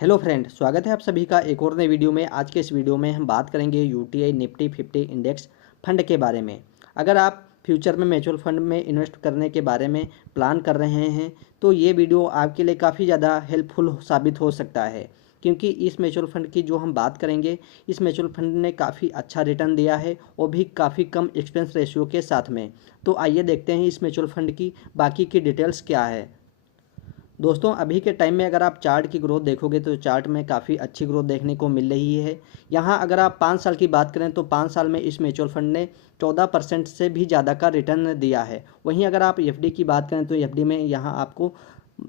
Hello friend, स्वागत है आप सभी का एक और नई वीडियो में। आज के इस वीडियो में हम बात करेंगे यूटीआई निफ्टी 50 इंडेक्स फंड के बारे में। अगर आप फ्यूचर में म्यूचुअल फंड में इन्वेस्ट करने के बारे में प्लान कर रहे हैं तो ये वीडियो आपके लिए काफ़ी ज़्यादा हेल्पफुल साबित हो सकता है, क्योंकि इस म्यूचुअल फंड की जो हम बात करेंगे, इस म्यूचुअल फंड ने काफ़ी अच्छा रिटर्न दिया है, वो भी काफ़ी कम एक्सपेंस रेशियो के साथ में। तो आइए देखते हैं इस म्यूचुअल फंड की बाकी की डिटेल्स क्या है। दोस्तों, अभी के टाइम में अगर आप चार्ट की ग्रोथ देखोगे तो चार्ट में काफ़ी अच्छी ग्रोथ देखने को मिल रही है। यहाँ अगर आप 5 साल की बात करें तो 5 साल में इस म्यूचुअल फंड ने 14% से भी ज़्यादा का रिटर्न दिया है। वहीं अगर आप एफडी की बात करें तो एफडी में यहाँ आपको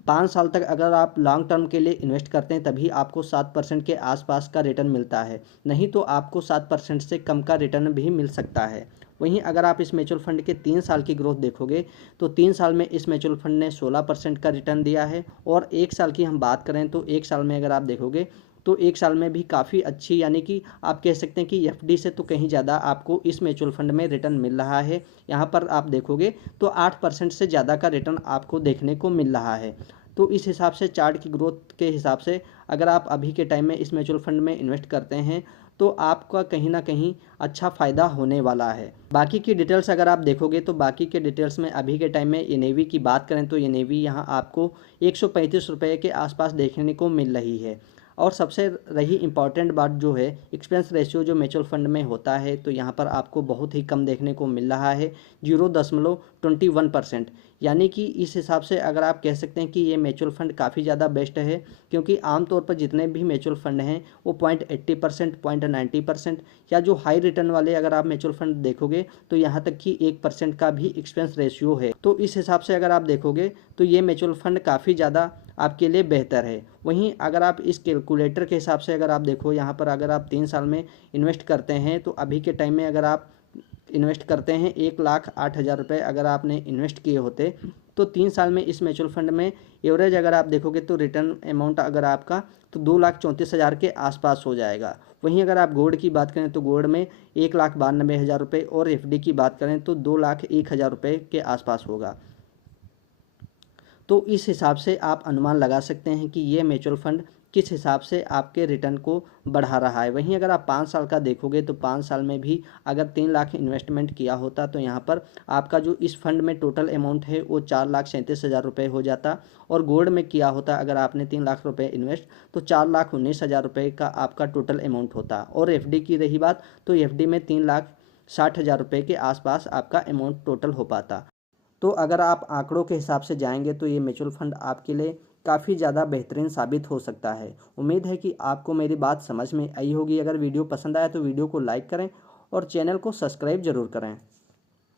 5 साल तक अगर आप लॉन्ग टर्म के लिए इन्वेस्ट करते हैं तभी आपको 7% के आसपास का रिटर्न मिलता है, नहीं तो आपको 7% से कम का रिटर्न भी मिल सकता है। वहीं अगर आप इस म्यूचुअल फंड के 3 साल की ग्रोथ देखोगे तो 3 साल में इस म्यूचुअल फंड ने 16% का रिटर्न दिया है। और 1 साल की हम बात करें तो 1 साल में अगर आप देखोगे तो 1 साल में भी काफ़ी अच्छी, यानी कि आप कह सकते हैं कि एफडी से तो कहीं ज़्यादा आपको इस म्यूचुअल फंड में रिटर्न मिल रहा है। यहाँ पर आप देखोगे तो 8% से ज़्यादा का रिटर्न आपको देखने को मिल रहा है। तो इस हिसाब से चार्ट की ग्रोथ के हिसाब से अगर आप अभी के टाइम में इस म्यूचुअल फंड में इन्वेस्ट करते हैं तो आपका कहीं ना कहीं अच्छा फ़ायदा होने वाला है। बाकी की डिटेल्स अगर आप देखोगे तो बाकी के डिटेल्स में अभी के टाइम में एनएवी की बात करें तो एनएवी यहाँ आपको 135 रुपये के आसपास देखने को मिल रही है। और सबसे रही इम्पॉर्टेंट बात जो है, एक्सपेंस रेशियो जो म्यूचुअल फंड में होता है तो यहाँ पर आपको बहुत ही कम देखने को मिल रहा है, 0.21%। यानी कि इस हिसाब से अगर आप कह सकते हैं कि ये म्यूचुअल फंड काफ़ी ज़्यादा बेस्ट है, क्योंकि आमतौर पर जितने भी म्यूचुअल फंड हैं वो 0.80%, 0.90% या जो हाई रिटर्न वाले अगर आप म्यूचुअल फंड देखोगे तो यहाँ तक कि 1% का भी एक्सपेंस रेशियो है। तो इस हिसाब से अगर आप देखोगे तो ये म्यूचुअल फंड काफ़ी ज़्यादा आपके लिए बेहतर है। वहीं अगर आप इस कैलकुलेटर के हिसाब से अगर आप देखो, यहाँ पर अगर आप 3 साल में इन्वेस्ट करते हैं तो अभी के टाइम में अगर आप इन्वेस्ट करते हैं 1,08,000 रुपये अगर आपने इन्वेस्ट किए होते तो 3 साल में इस म्यूचुअल फंड में एवरेज अगर आप देखोगे तो रिटर्न अमाउंट अगर आपका तो 2,34,000 के आसपास हो जाएगा। वहीं अगर आप गोल्ड की बात करें तो गोल्ड में 1,92,000 रुपये और एफडी की बात करें तो 2,01,000 रुपये के आसपास होगा। तो इस हिसाब से आप अनुमान लगा सकते हैं कि ये म्यूचुअल फंड किस हिसाब से आपके रिटर्न को बढ़ा रहा है। वहीं अगर आप 5 साल का देखोगे तो 5 साल में भी अगर 3 लाख इन्वेस्टमेंट किया होता तो यहाँ पर आपका जो इस फंड में टोटल अमाउंट है वो 4,37,000 रुपये हो जाता। और गोल्ड में किया होता अगर आपने 3 लाख रुपये इन्वेस्ट तो 4,19,000 रुपये का आपका टोटल अमाउंट होता। और एफडी की रही बात तो एफडी में 3,60,000 रुपये के आसपास आपका अमाउंट टोटल हो पाता। तो अगर आप आंकड़ों के हिसाब से जाएंगे तो ये म्यूचुअल फंड आपके लिए काफ़ी ज़्यादा बेहतरीन साबित हो सकता है। उम्मीद है कि आपको मेरी बात समझ में आई होगी। अगर वीडियो पसंद आया तो वीडियो को लाइक करें और चैनल को सब्सक्राइब ज़रूर करें।